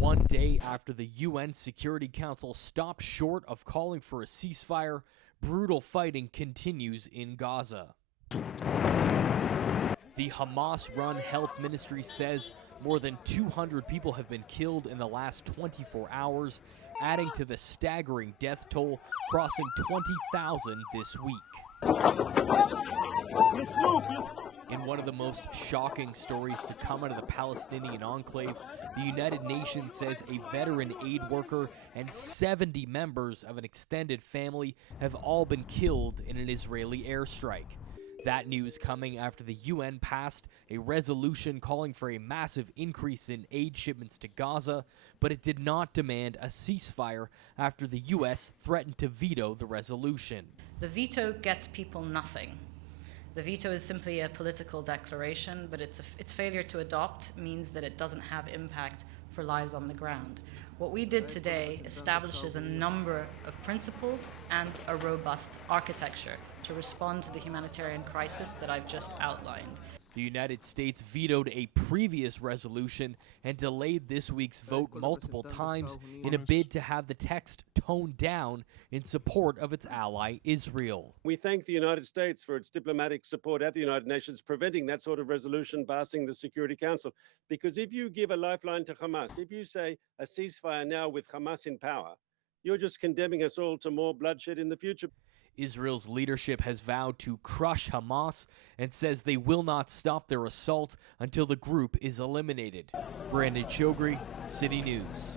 1 day after the UN Security Council stopped short of calling for a ceasefire, brutal fighting continues in Gaza. The Hamas-run health ministry says more than 200 people have been killed in the last 24 hours, adding to the staggering death toll, crossing 20,000 this week. In one of the most shocking stories to come out of the Palestinian enclave, the United Nations says a veteran aid worker and 70 members of an extended family have all been killed in an Israeli airstrike. That news coming after the UN passed a resolution calling for a massive increase in aid shipments to Gaza, but it did not demand a ceasefire after the US threatened to veto the resolution. The veto gets people nothing. The veto is simply a political declaration, but its failure to adopt means that it doesn't have impact for lives on the ground. What we did today establishes a number of principles and a robust architecture to respond to the humanitarian crisis that I've just outlined. The United States vetoed a previous resolution and delayed this week's vote multiple times in a bid to have the text toned down in support of its ally Israel. We thank the United States for its diplomatic support at the United Nations preventing that sort of resolution passing the Security Council. Because if you give a lifeline to Hamas, if you say a ceasefire now with Hamas in power, you're just condemning us all to more bloodshed in the future. Israel's leadership has vowed to crush Hamas and says they will not stop their assault until the group is eliminated. Brandon Choghri, City News.